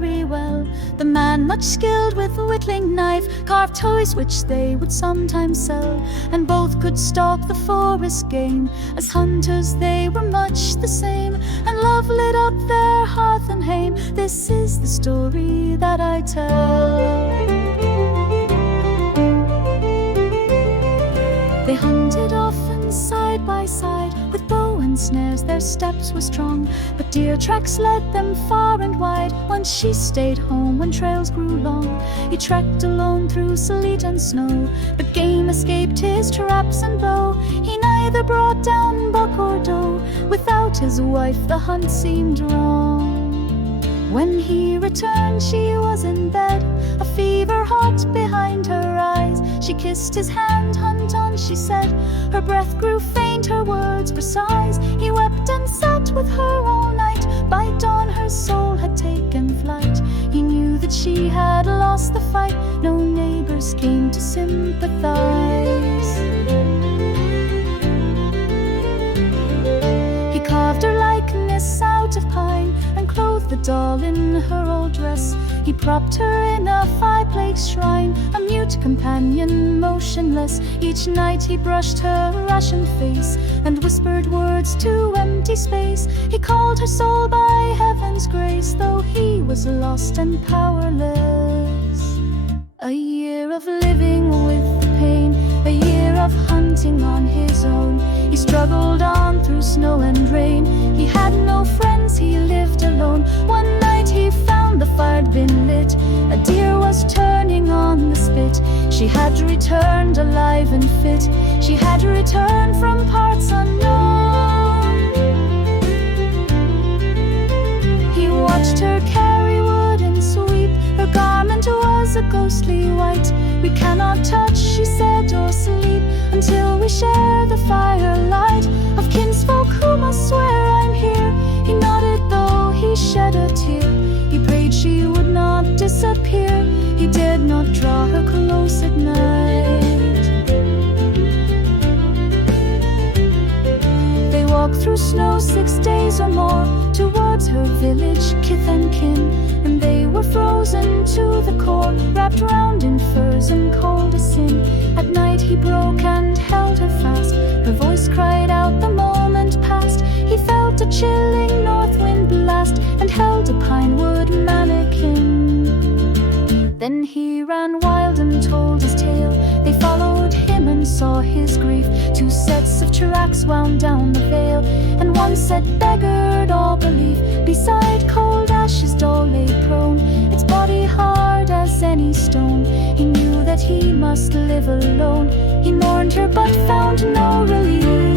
very well. The man, much skilled with whittling knife, carved toys which they would sometimes sell. And both could stalk the forest game. As hunters they were much the same, and love lit up their hearth and hame. This is the story that I tell. They hunted often side by side, with bow and snares their steps were strong. But deer tracks led them far and wide. Once she stayed home when trails grew long. He trekked alone through sleet and snow, but game escaped his traps and bow. He neither brought down buck or doe. Without his wife the hunt seemed wrong. When he returned she was in bed, a fever hot behind her eyes. She kissed his hand, "Hunt on," she said. Her breath grew faint, her words were sighs. He wept and sat with her all night. By dawn her soul had taken flight. He knew that she had lost the fight. No neighbors came to sympathize. He carved her likeness out of pine and clothed the doll in her old dress. He propped her in a fireplace shrine, a mute companion motionless. Each night he brushed her ashen face and whispered words to empty space. He called her soul by heaven's grace, though he was lost and powerless. A year of living with the pain, a year of hunting on his own. He struggled on through snow and rain. He had no friends, he lived alone. One night he found the fire had been lit. A deer was turning on the spit. She had returned alive and fit. She had returned from parts unknown. He watched her carry wood and sweep. Her garment was a ghostly white. "We cannot touch," she said, "or sleep until we share the firelight of kinsfolk who must swear I'm here." He nodded though he shed a tear. He prayed she would not disappear. He dared not draw her close at night. They walked through snow 6 days or more towards her village, kith and kin. And they were frozen to the core, wrapped round in furs and cold as sin. At night he broke and held her fast. Her voice cried out the moment passed. He felt a chilling north wind blast and held a pine wood mannequin. Then he ran wild and told his tale. They followed him and saw his grief. 2 sets of tracks wound down the vale, and one set beggared all belief. Beside cold ashes doll lay prone, its body hard as any stone. He knew that he must live alone. He mourned her but found no relief.